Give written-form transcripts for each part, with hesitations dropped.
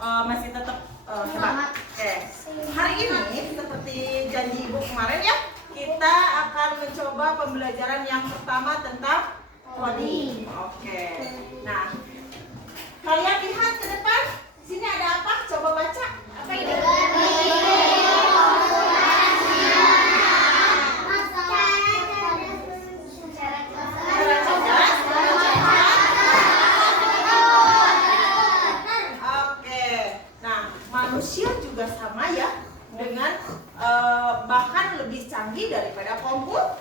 masih tetap hebat. Oke. Hari ini seperti janji ibu kemarin ya, kita akan mencoba pembelajaran yang pertama tentang coding. Oke. Nah, kalian lihat ke depan. Sini ada apa? Coba baca. Apa ini? Manusia juga sama ya, dengan bahkan lebih canggih daripada komputer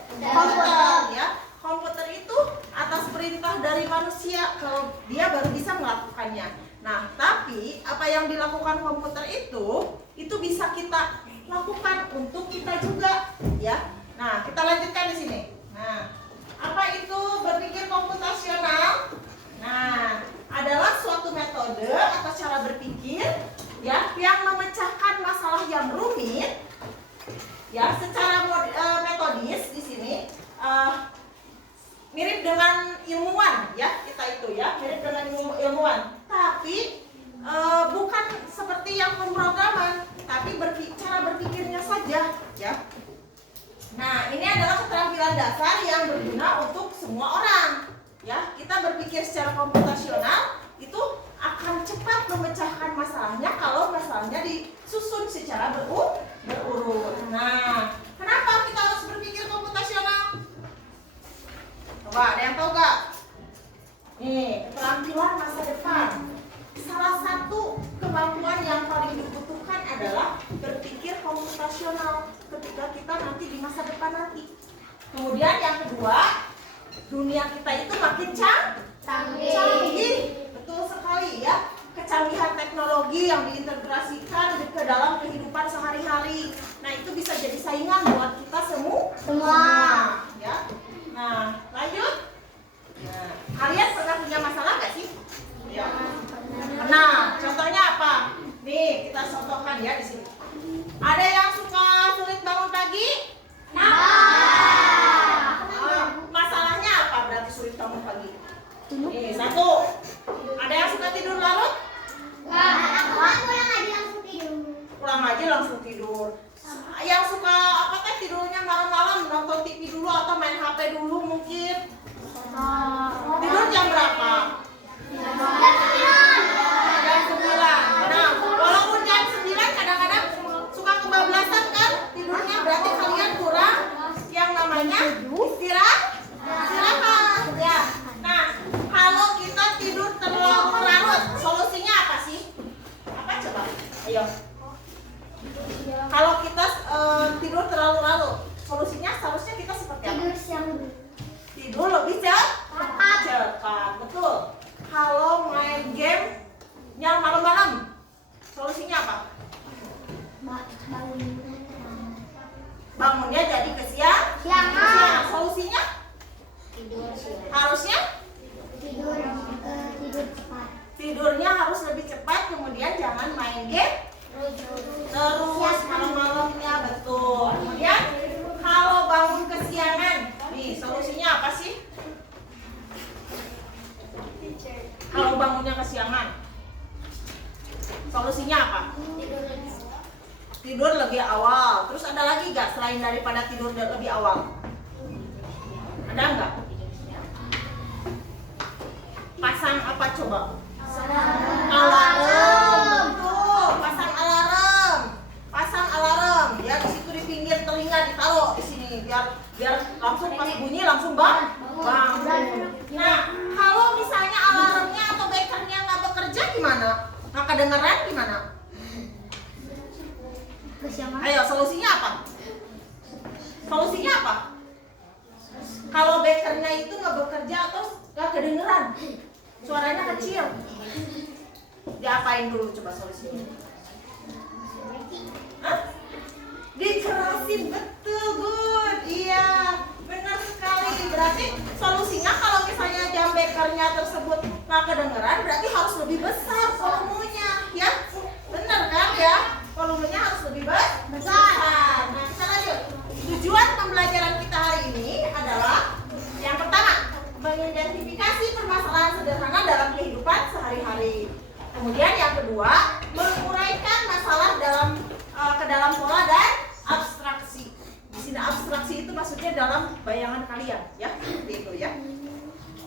ya. Komputer itu atas perintah dari manusia, kalau dia baru bisa melakukannya. Nah, tapi apa yang dilakukan komputer itu bisa kita lakukan untuk kita juga ya. Nah, kita lanjutkan di sini. Nah, apa itu berpikir komputasional? Nah, adalah suatu metode atau cara berpikir ya yang memecahkan masalah yang rumit ya secara metodis. Di sini mirip dengan ilmuwan ya, kita itu ya mirip dengan ilmuwan, tapi bukan seperti yang pemrograman, tapi cara berpikirnya saja ya. Nah, ini adalah keterampilan dasar yang berguna untuk semua orang ya. Kita berpikir secara komputasional itu akan cepat memecahkan masalahnya kalau masalahnya disusun secara berurut. Nah, kenapa kita harus berpikir komputasional? Coba, ada yang tahu gak? Nih, keterampilan masa depan. Salah satu kemampuan yang paling dibutuhkan adalah berpikir komputasional ketika kita nanti di masa depan nanti. Kemudian yang kedua, dunia kita itu makin canggih. Betul sekali ya. Kecanggihan teknologi yang diintegrasikan ke dalam kehidupan sehari-hari. Nah, itu bisa jadi saingan buat kita semua ya. Nah, lanjut. Nah, kalian pernah punya masalah nggak sih? Ya. Pernah. Contohnya apa? Nih, kita contohkan ya di sini. Ada yang suka sulit bangun pagi? Masalahnya apa berarti sulit bangun pagi? Nih, satu. Ada yang suka tidur larut? Pulang aja langsung tidur. Yang suka apa teh tidurnya malam-malam, nonton TV dulu atau main HP dulu mungkin. Tidur jam berapa? Jam 9. Nah, walaupun jam 9 kadang-kadang suka kebablasan kan tidurnya, berarti kalian kurang yang namanya istirahat ya. Nah, kalau kita tidur terlalu larut, solusinya apa sih? Apa coba? Ayo. Kalau kita tidur terlalu larut, solusinya seharusnya kita seperti apa? Tidur lebih cepat. Betul. Kalau main game malam-malam, solusinya apa? Bangunnya jadi kesiangan. Solusinya? Harusnya? Tidurnya harus lebih cepat, kemudian jangan main game terus malam-malamnya. Betul. Kemudian kalau bangun kesiangan, nih solusinya apa sih? Kalau bangunnya kesiangan, solusinya apa? Tidur lebih awal. Terus ada lagi gak selain daripada tidur lebih awal? Ada nggak? Pasang apa coba? Alarm. Betul, pasang alarm ya, di situ di pinggir telinga ditaruh di sini biar langsung pas bunyi langsung bangun. Nah, kalau misalnya alarmnya atau bekernya nggak bekerja gimana? Nggak kedengeran gimana? Ayo, solusinya apa? Kalau bekernya itu nggak bekerja atau nggak kedengeran, suaranya kecil, diapain dulu coba solusinya? Dikerasin. Betul, good. Iya, benar sekali. Berarti solusinya kalau misalnya jam bekernya tersebut nggak kedengeran, berarti harus lebih besar volumenya ya. Benar kan ya? Volumenya harus lebih besar. Nah, kita lanjut. Tujuan pembelajaran kita hari ini adalah yang pertama, mengidentifikasi permasalahan sederhana dalam kehidupan sehari-hari. Kemudian yang kedua, ke dalam pola dan abstraksi. Di sini abstraksi itu maksudnya dalam bayangan kalian, ya, seperti itu ya.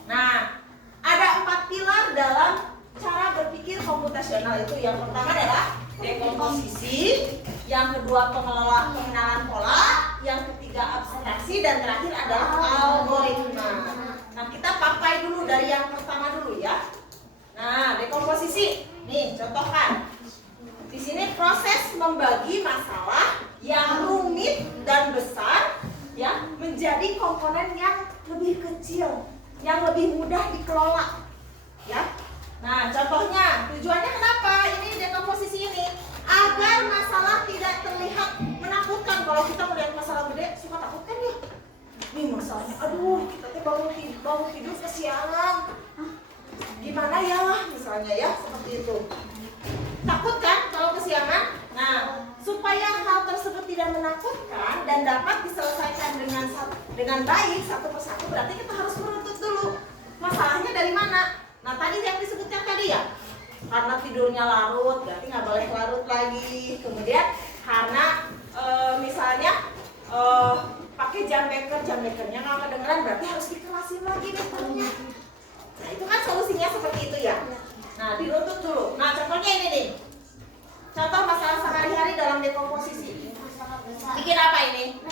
Nah, ada 4 pilar dalam cara berpikir komputasional itu. Yang pertama adalah dekomposisi, yang kedua pengenalan pola, yang ketiga abstraksi, dan terakhir adalah algoritma. Nah, kita pakai dulu dari yang pertama dulu ya. Nah, dekomposisi. Nih, contohkan. Di sini proses membagi masalah yang rumit dan besar ya menjadi komponen yang lebih kecil, yang lebih mudah dikelola. Ya. Nah, contohnya, tujuannya kenapa ini dekomposisi ini? Agar masalah tidak terlihat menakutkan. Kalau kita melihat masalah gede, suka takut kan ya? Nih masalahnya, aduh, kita tuh bangun tidur kesiangan. Gimana ya, misalnya ya, seperti itu. Takut kan kalau kesiangan? Nah, supaya hal tersebut tidak menakutkan dan dapat diselesaikan dengan baik satu persatu, berarti kita harus menuntut dulu masalahnya dari mana. Nah, tadi yang disebutkan tadi ya, karena tidurnya larut, berarti nggak boleh larut lagi. Kemudian karena misalnya pakai jam bekernya nggak kedengeran, berarti harus dikerasin lagi bekernya. Nah, itu kan solusinya seperti itu ya. Nah, diruntut dulu. Nah, contohnya ini nih. Contoh masalah sehari-hari dalam dekomposisi. Bikin apa ini?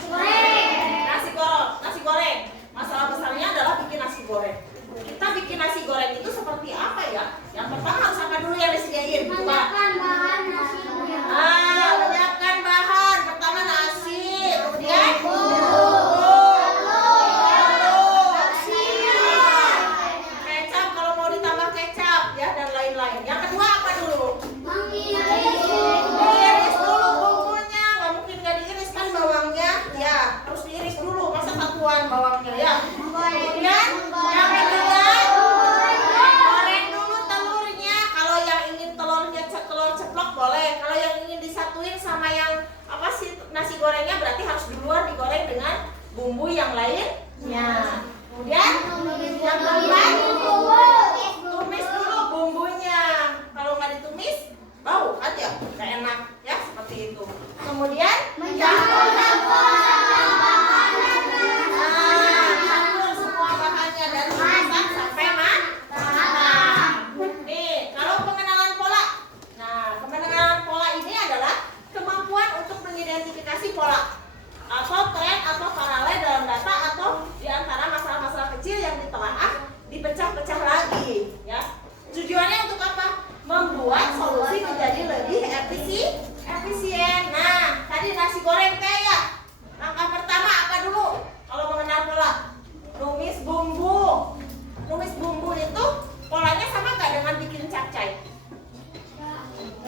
Nasi goreng. Masalah besarnya adalah bikin nasi goreng. Kita bikin nasi goreng itu seperti apa ya? Yang pertama harus apa dulu yang disediain? Menyiapkan bahan nasi. Menyiapkan bahan. Pertama nasi, kemudian kecap kalau mau ditambah kecap ya, dan lain-lain. Yang kedua apa dulu? Diiris dulu bumbunya. Nggak mungkin nggak diiris kan bawangnya. Ya, harus diiris dulu. Masa satuan bawangnya ya. Kemudian yang kedua, goreng dulu telurnya. Kalau yang ingin telurnya telur ceplok boleh. Kalau yang ingin disatuin sama yang apa sih nasi gorengnya, berarti harus duluan digoreng dengan bumbu yang lainnya. Kemudian yang keempat, tumis dulu bumbunya. Kalau nggak ditumis, bau kan ya, nggak enak ya, seperti itu. Kemudian campur semua bahannya dan masak sampai matang. Nih, kalau pengenalan pola. Nah, pengenalan pola ini adalah kemampuan untuk mengidentifikasi pola atau tren atau paralel dalam data atau di antara masalah-masalah kecil yang ditelaah dipecah-pecah lagi ya. Tujuannya untuk apa? Membuat solusi menjadi lebih efisien. Nah, tadi nasi goreng kayak langkah pertama apa dulu kalau mengenal pola? Numis bumbu. Numis bumbu itu polanya sama nggak dengan bikin capcay?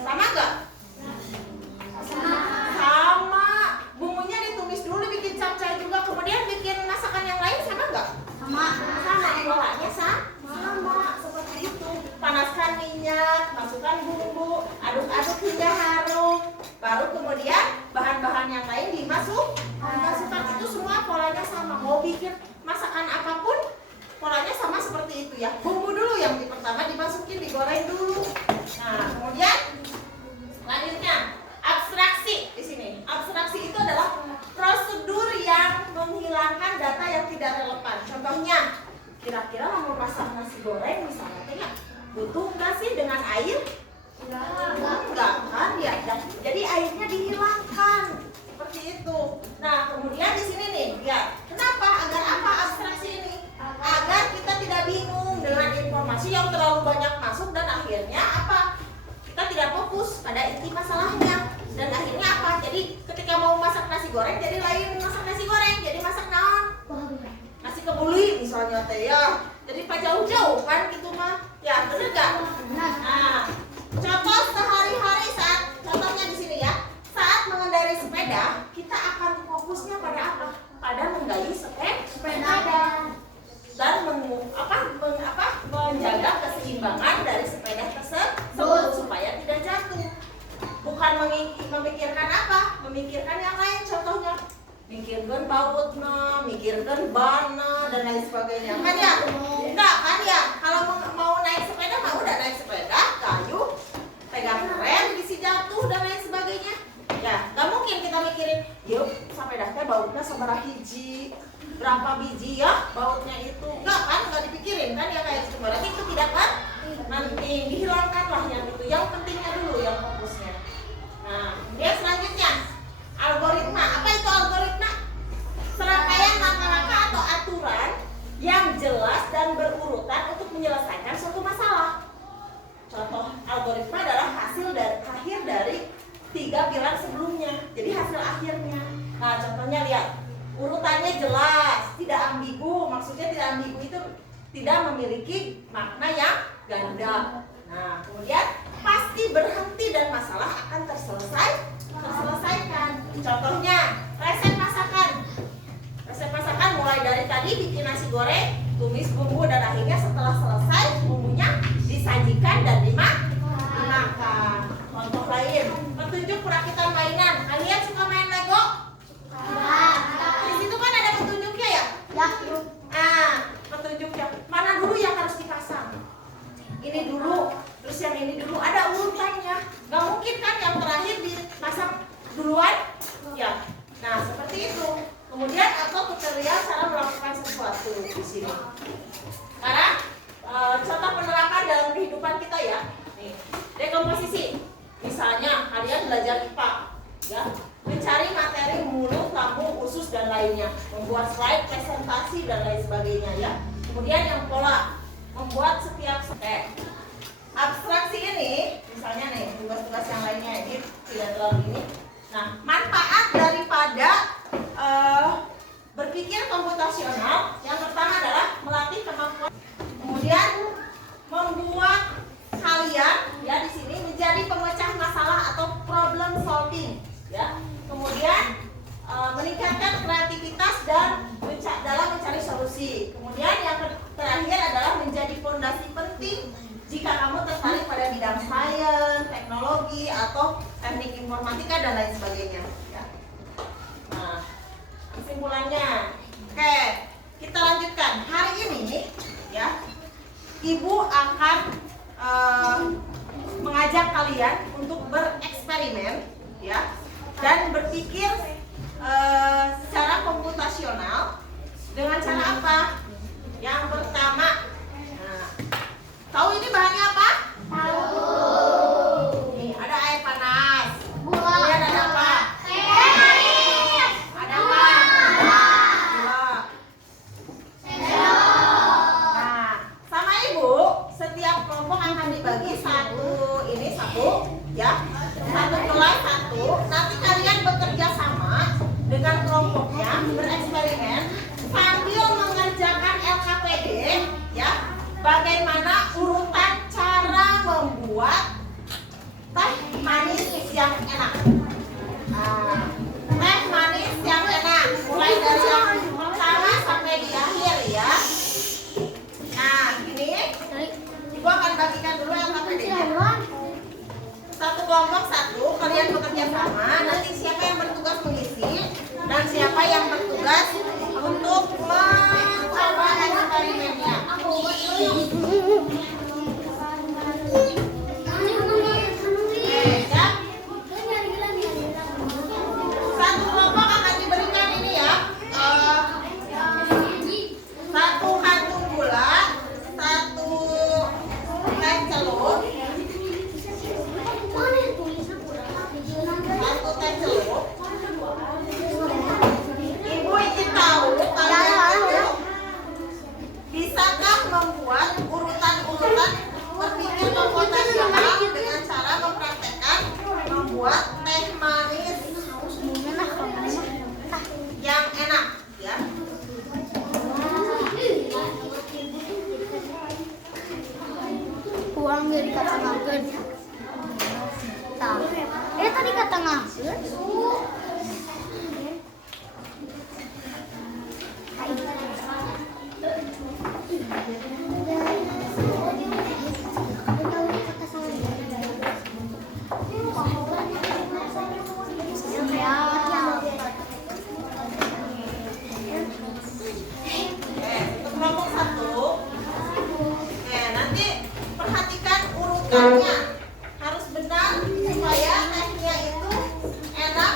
Sama nggak? Sama. Bumbunya ditumis dulu bikin capcay juga, kemudian bikin masakan yang lain sama nggak? Sama. Polanya sama. Seperti itu. Panaskan minyak, masukkan bumbu, aduk-aduk hingga harum. Baru kemudian bahan-bahan yang lain dimasukkan. Itu semua polanya sama. Mau bikin masakan apapun, polanya sama seperti itu ya. Bumbu dulu yang pertama dimasukin, digoreng dulu. Nah, kemudian lanjutnya abstraksi di sini. Abstraksi itu adalah prosedur yang menghilangkan data yang tidak relevan. Contohnya, kira-kira mau masak nasi goreng misalnya, butuh nggak sih dengan air? Enggak kan ya. Jadi airnya dihilangkan seperti itu. Nah, kemudian di sini nih, ya. Kenapa? Agar apa abstraksi ini? Agar kita tidak bingung dengan informasi yang terlalu banyak masuk dan akhirnya apa? Kita tidak fokus pada inti masalahnya. Dan akhirnya apa? Jadi ketika mau masak nasi goreng jadi lain masak nasi goreng, jadi masak naon? Nasi kebuli misalnya teh ya. Jadi pak jauh-jauh kan gitu mah. Ya, bener gak? Nah, contoh sehari-hari saat contohnya di sini ya. Saat mengendarai sepeda, kita akan fokusnya pada apa? Pada menggayuh sepeda dan menjaga keseimbangan dari sepeda tersebut supaya tidak jatuh. Bukan memikirkan apa? Memikirkan yang lain, contohnya mikirkan bautnya, mikirkan bannya dan lain sebagainya. Kan ya? Enggak kan ya? Kalau mau naik sepeda mah udah naik sepeda, kayu, pegang rem, bisa jatuh dan lain sebagainya. Ya, nggak mikirin, yuk sampai dah teh bautnya sabaraha hiji, berapa biji ya bautnya itu. Enggak kan, enggak dipikirin kan ya kayak gitu. Berarti itu tidak kan? Nanti dihilangkanlah yang itu. Yang pentingnya dulu yang fokusnya. Nah, kemudian selanjutnya algoritma. Apa itu algoritma? Serangkaian langkah-langkah atau aturan yang jelas dan berurutan untuk menyelesaikan suatu masalah. Contoh algoritma adalah hasil dari akhir dari 3 pilar sebelumnya. Jadi hasil akhirnya. Nah, contohnya lihat, urutannya jelas, tidak ambigu. Maksudnya tidak ambigu itu tidak memiliki makna yang ganda. Nah, kemudian pasti berhenti dan masalah akan terselesaikan. Contohnya resep masakan. Resep masakan mulai dari tadi bikin nasi goreng, tumis bumbu, dan akhirnya setelah selesai bumbunya disajikan dan dimakan. Contoh lain, petunjuk perakitan mainan. Kalian suka main Lego? Di situ kan ada petunjuknya ya? Ah, petunjuknya. Mana dulu yang harus dipasang? Ini dulu, terus yang ini dulu. Ada urutannya. Gak mungkin kan yang terakhir dipasang duluan? Ya. Nah, seperti itu. Kemudian atau tutorial cara melakukan sesuatu di sini. Sekarang contoh penerapan dalam kehidupan kita ya. Nih, dekomposisi. Misalnya kalian belajar IPA, ya, mencari materi mulut, lambung, usus dan lainnya, membuat slide, presentasi dan lain sebagainya ya. Kemudian yang pola, membuat setiap abstraksi ini, misalnya nih tugas-tugas yang lainnya ini tidak terlalu ini. Nah, manfaat daripada berpikir komputasional yang pertama adalah melatih kemampuan, kemudian membuat kalian ya di sini menjadi pemecah masalah atau problem solving ya, kemudian meningkatkan kreativitas dan dalam mencari solusi. Kemudian yang terakhir adalah menjadi fondasi penting jika kamu tertarik pada bidang sains, teknologi atau teknik informatika dan lain sebagainya ya. Nah, kesimpulannya, oke, kita lanjutkan. Hari ini ya, Ibu akan mengajak kalian untuk bereksperimen ya, dan berpikir secara komputasional. Dengan cara apa? Yang pertama, tahu ini bahannya apa? Tahu. Nih, ada air panas. Kemudian ada apa? Ada apa? Gula. Nah, sama Ibu, setiap kelompok akan dibagi satu ya. Satu kelas satu. Nanti kalian bekerja sama dengan kelompoknya, bereksperimen sambil mengerjakan LKPD ya. Bagaimana urutan cara membuat teh manis yang enak. Teh manis yang enak, mulai dari yang pertama sampai di akhir ya. Nah, ini Ibu akan bagikan dulu LKPD-nya. Satu kelompok satu, kalian bekerja sama. Nanti siapa yang bertugas mengisi dan siapa yang bertugas untuk mencoba eksperimennya. Satu kelompok akan diberikan ini ya, satu kantung gula, satu teh celup, satu teh celup. Ibu ingin tahu kalian itu bisakah membuat urutan-urutan berpikir komputasional dengan cara mempraktekkan membuat teh manis yang enak ya. Uang dari kata ngagen. Tahu. Tadi kata ngagen. Untuk kelompok satu, nanti perhatikan urutannya harus benar supaya tehnya itu enak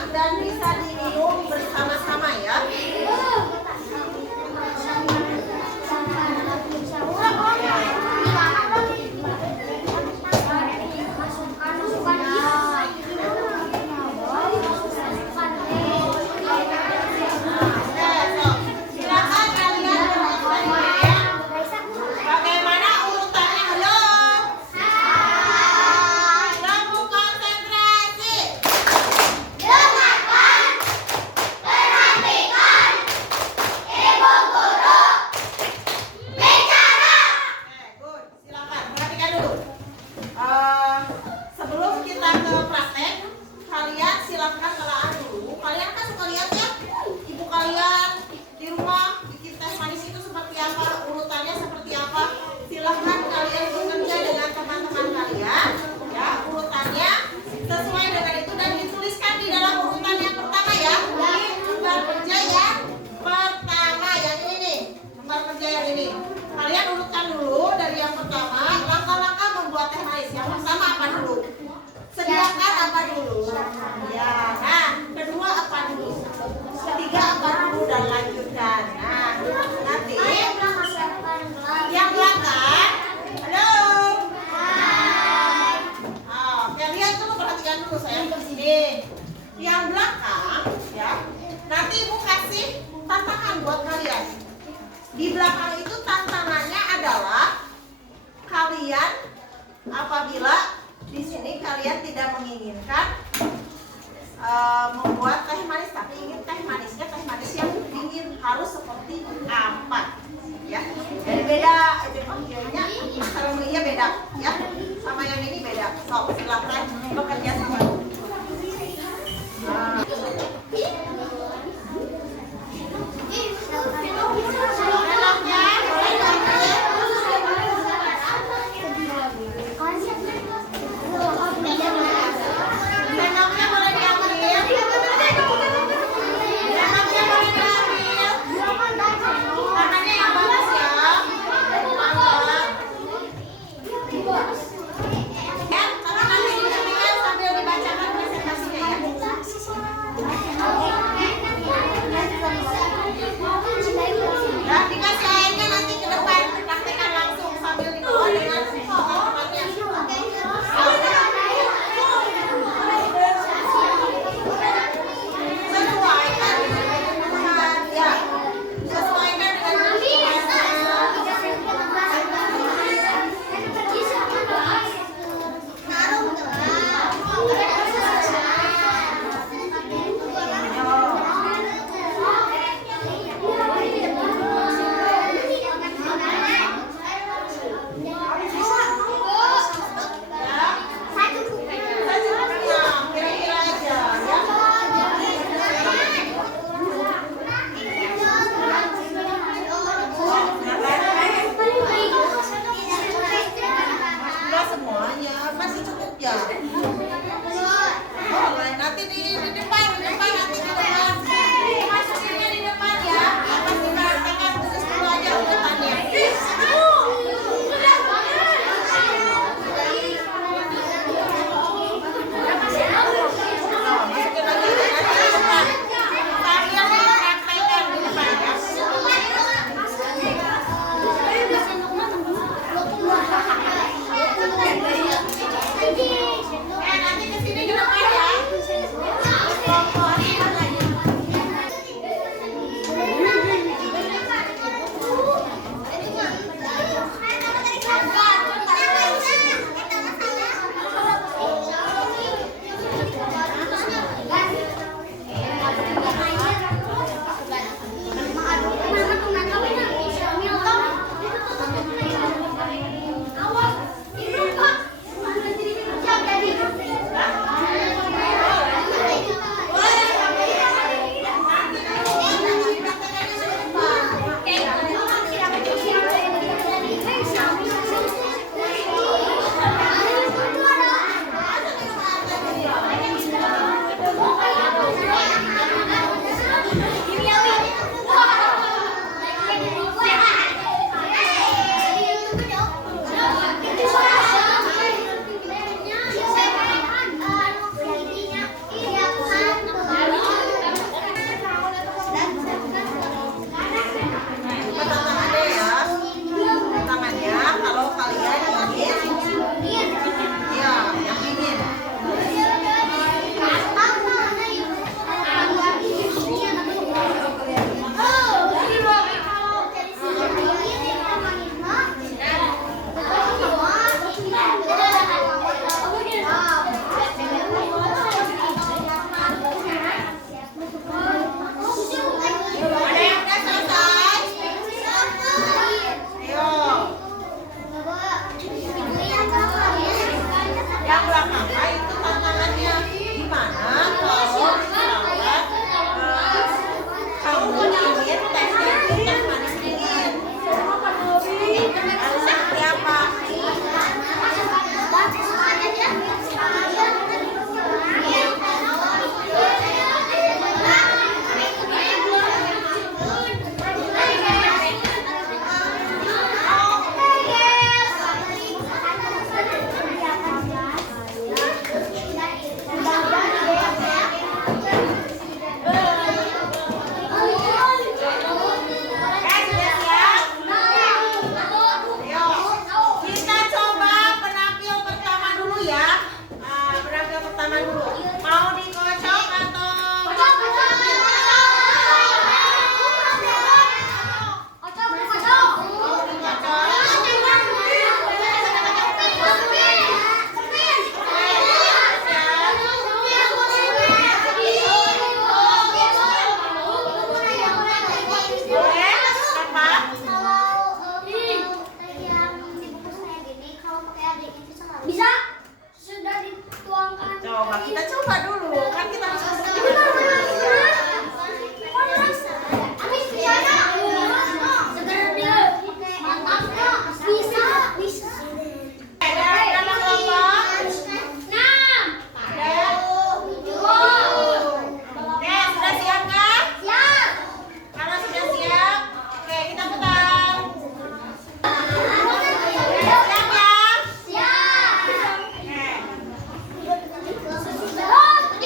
praktek, kalian silahkan telaah dulu. Kalian kan suka lihat ya, ibu kalian di rumah bikin teh manis itu seperti apa, urutannya seperti apa. Silahkan kalian bekerja dengan teman-teman kalian, ya urutannya sesuai dengan itu dan dituliskan di dalam urutan yang pertama ya. Ini lembar kerja yang pertama yang ini nih, lembar kerja yang ini. Kalian urutkan dulu dari yang pertama, langkah-langkah membuat teh manis. Yang pertama apa dulu? Sediakan apa dulu? Ya, nah kedua apa dulu? Ketiga apa dulu dan lanjutkan. Nah, nanti yang belakang, halo. Yang lihat dulu, perhatikan dulu saya ke sini. Yang belakang, ya. Nanti ibu kasih tantangan buat kalian. Di belakang itu tantangannya adalah kalian apabila di sini kalian tidak menginginkan membuat teh manis, tapi ingin teh manisnya teh manis yang dingin, harus seperti apa? Ya, jadi beda nya kalau ini beda, ya, sama yang ini beda. So silakan bekerja sama. Sendoknya boleh diambil. Sendoknya boleh diambil. Tangannya yang bagus ya. Mantap. Ya, tangan nanti diambilkan coba. Kita coba dulu. Kan kita harus membuktikan dulu. Dalam kelompok. Oke, sudah siap kan? Kalau sudah siap, oke kita putar. Siap ya? Oke.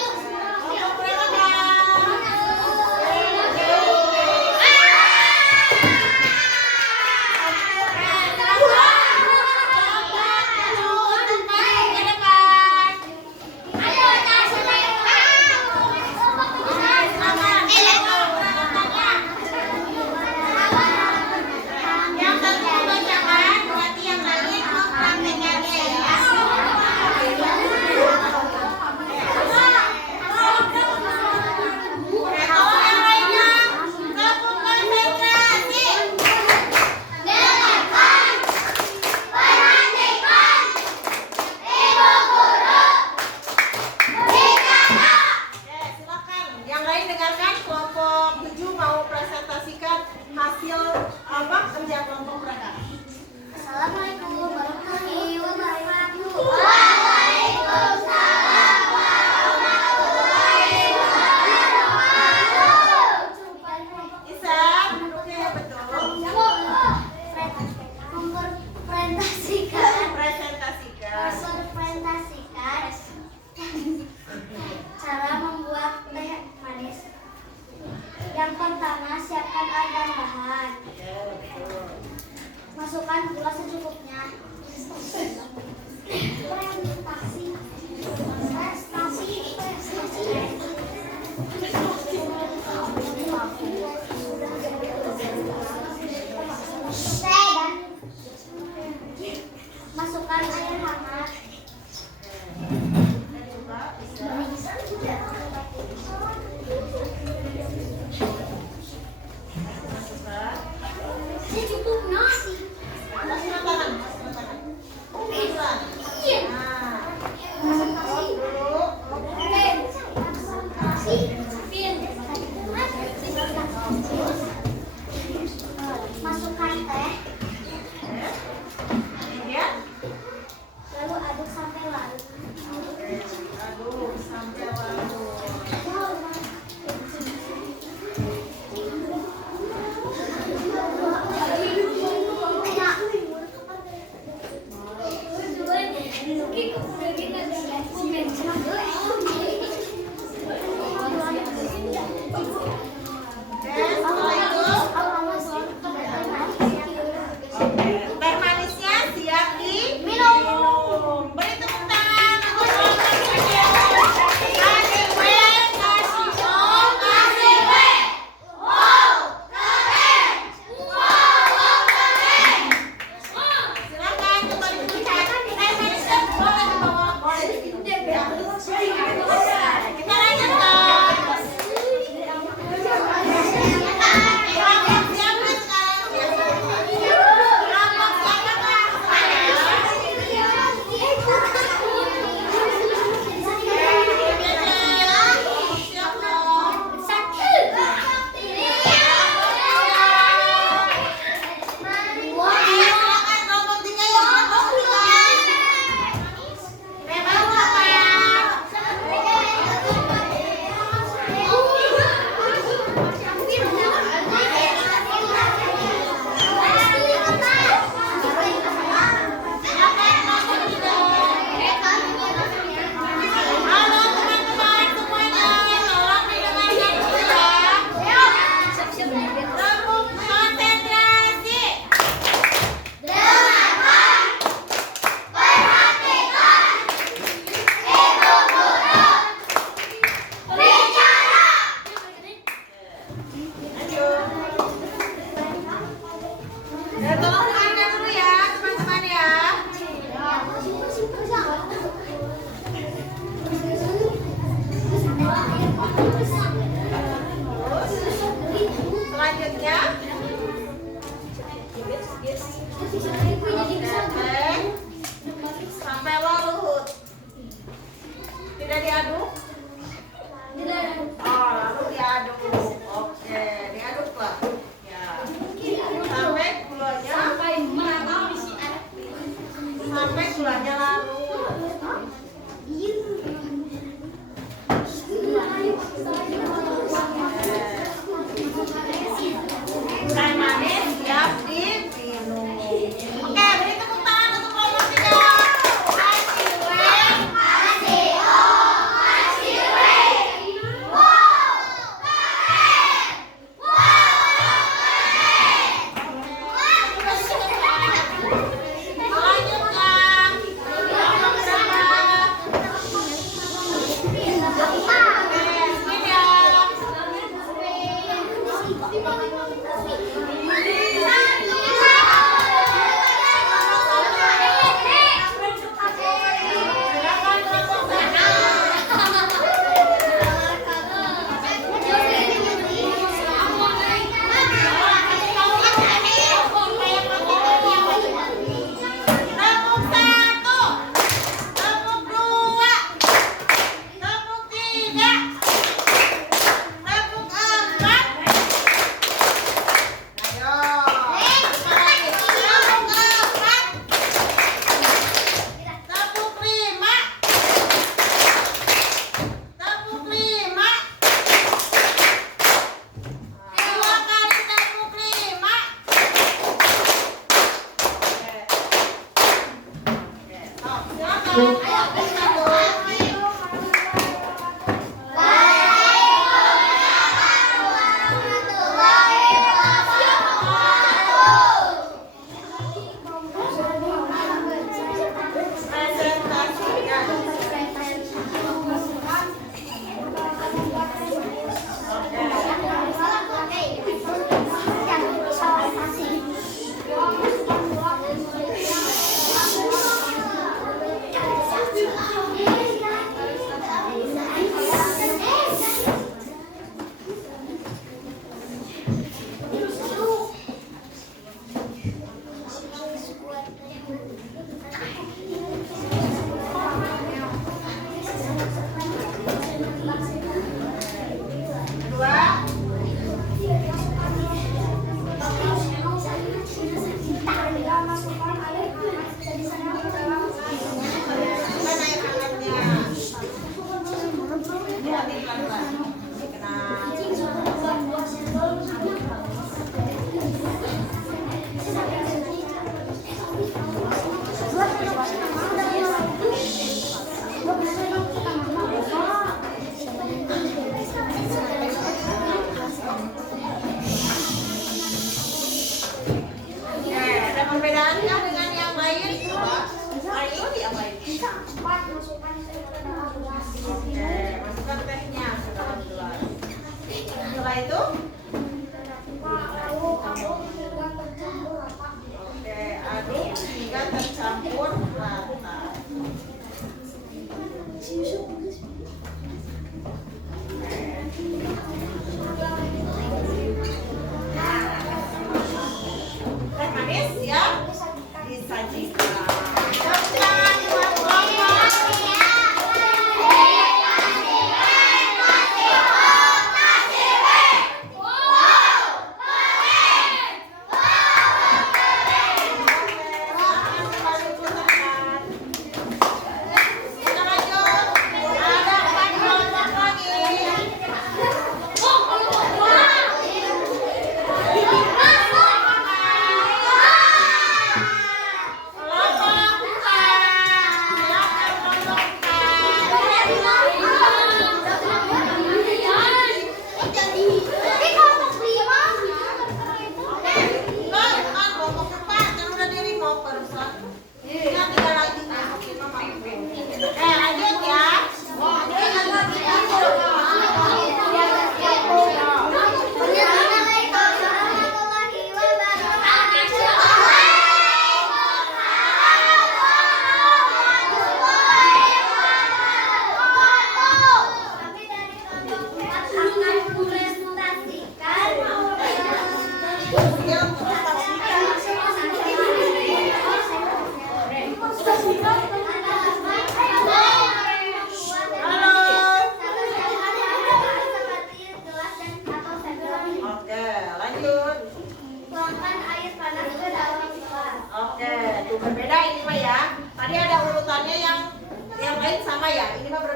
diaduk. Oh, lalu diaduk. Oke, diaduklah. Ya. Sampai gulanya larut. Teh manis siap diminum. Oke, beri tepuk tangan untuk kelompok 3. Lanjutkan.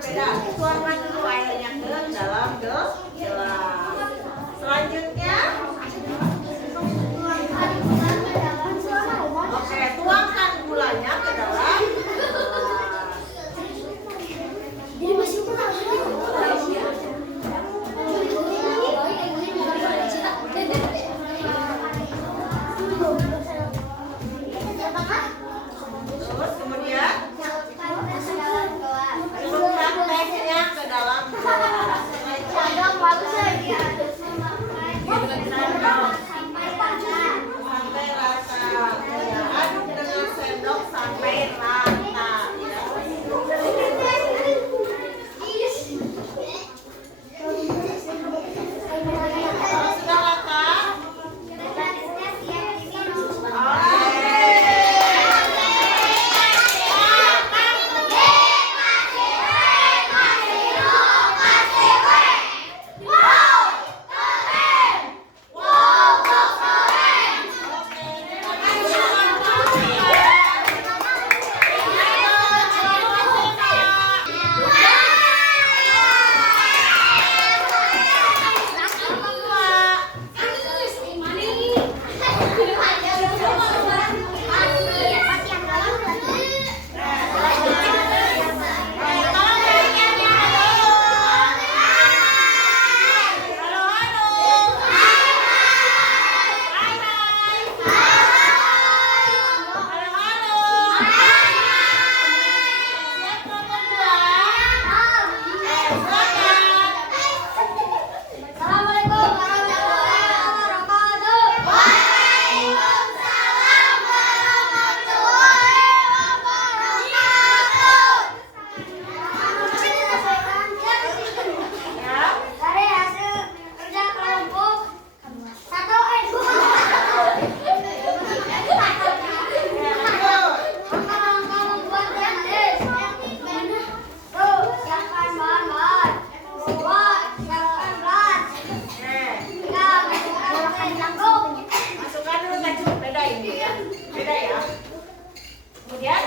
berbeda. Tuangkan dulu airnya ke dalam gelas. Selanjutnya, oke, tuangkan gulanya ke dalam gelas. Jadi masih kurang. Terus kemudian tuangkan tehnya ke dalam gelas. Sampai rata. Ya, aduk dengan sendok sampai rata. Ya. Kalau sudah rata, masukkan dulu kecap. Beda ini ya. Beda ya. Kemudian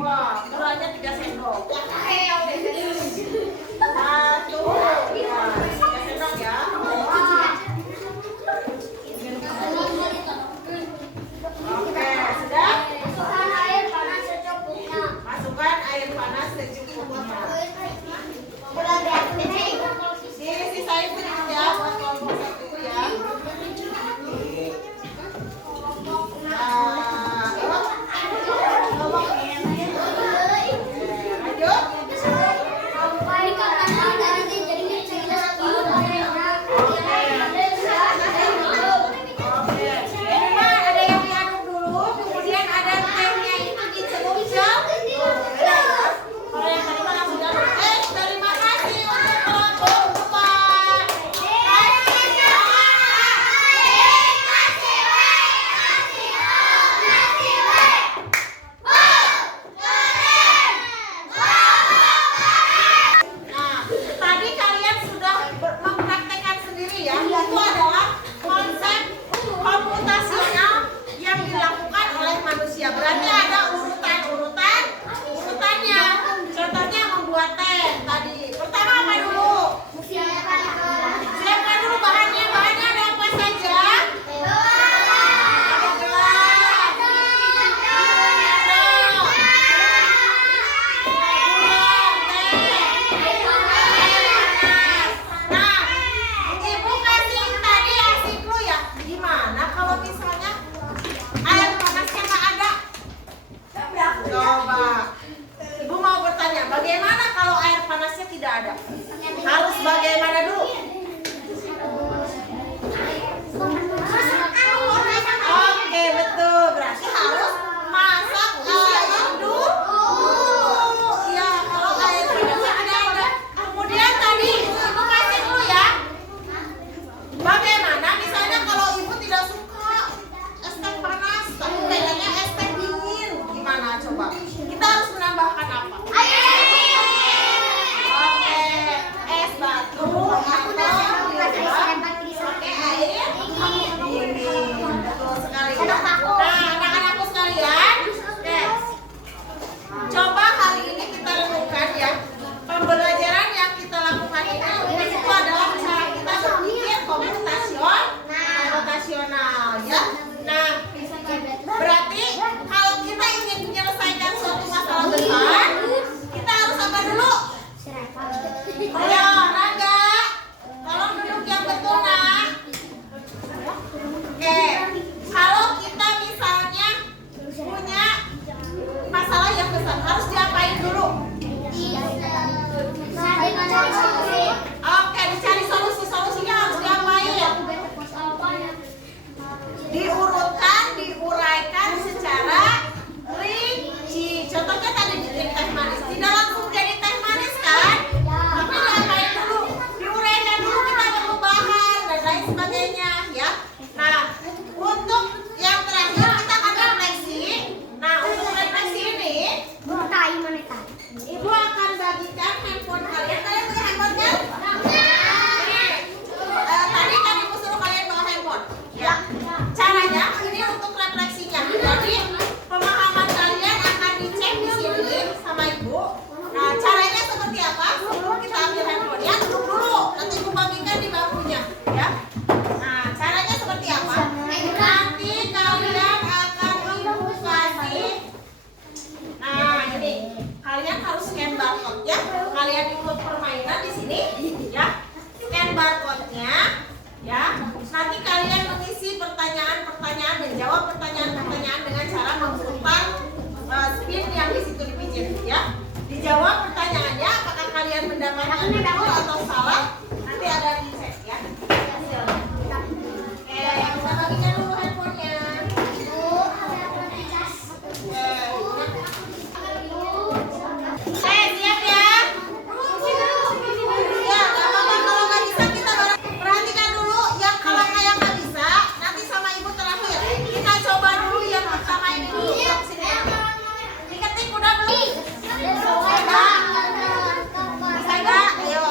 wah, gulanya 3 sendok. Satu, ya, 3 sendok ya. Oke, sudah. Masukkan air panas secukupnya. Disisain sedikit ya buat kelompok satu ya. Oke, es batu atau kalian ikut permainan di sini, ya. Scan barcode-nya, ya. Nanti kalian mengisi pertanyaan-pertanyaan dan jawab pertanyaan-pertanyaan dengan cara memutar spin yang di situ dipijit, ya. Dijawab pertanyaannya, apakah kalian mendapatkan betul atau salah? Nanti ada di chat, ya. Kita bagikan dulu handphonenya. Siap ya? Ya, nggak apa-apa kalau nggak bisa kita perhatikan dulu yang kalau kayak nggak bisa nanti sama ibu terakhir. Kita coba dulu yang pertama ini dulu. Sini. Diketik udah belum? Bisa nggak? Ayo.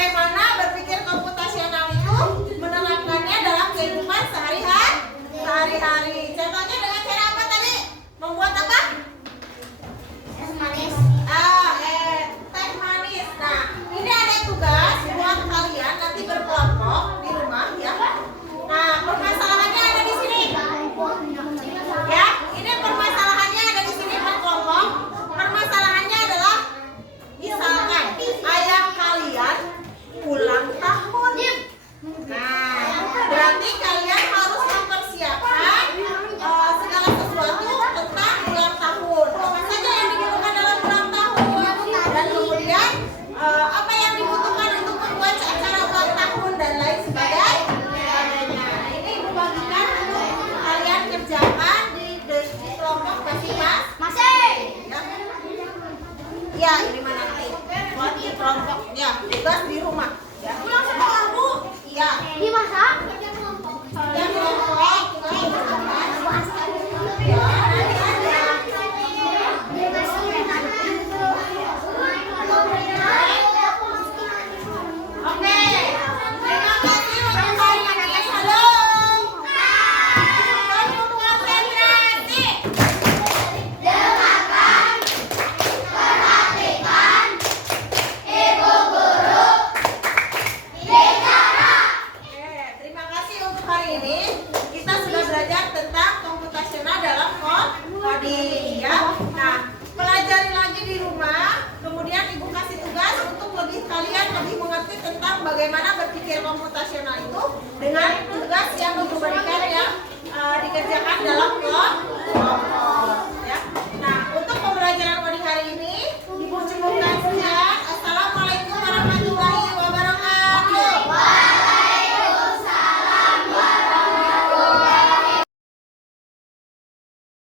bagaimana berpikir komputasional itu menerapkannya dalam kehidupan sehari-hari. Contohnya dengan cara apa tadi? Membuat apa? Es manis. Teh manis. Nah, ini ada tugas buat kalian nanti berkelompok di rumah ya. Nah, permasalahannya ada di sini. Ya, ini permasalahannya ada di sini berkelompok. Permasalahannya adalah misalkan ayah kalian ulang tahun. Nah, berarti kalian harus mempersiapkan segala sesuatu tentang ulang tahun. Apa saja yang dibutuhkan dalam ulang tahun dan kemudian apa yang dibutuhkan untuk membuat acara ulang tahun dan lain sebagainya. Ini ibu bagikan untuk kalian kerjakan di kelompok masing-masing. Masih. Ya, ini mana nanti buat di kelompok ya, tugas di rumah. Ya. Pulang sekolah Bu. Iya. Dimasak. Ya, kelompok tugas di rumah. Ya, nanti aja. Oke. Terima kasih untuk hari ini. Halo. Kamu konsentrasi. Terima kasih untuk hari ini. Kita sudah belajar tentang komputasional dalam coding ya. Nah, pelajari lagi di rumah. Kemudian ibu kasih tugas untuk kalian lebih mengerti tentang bagaimana berpikir komputasional itu dengan tugas yang ibu berikan yang dikerjakan dalam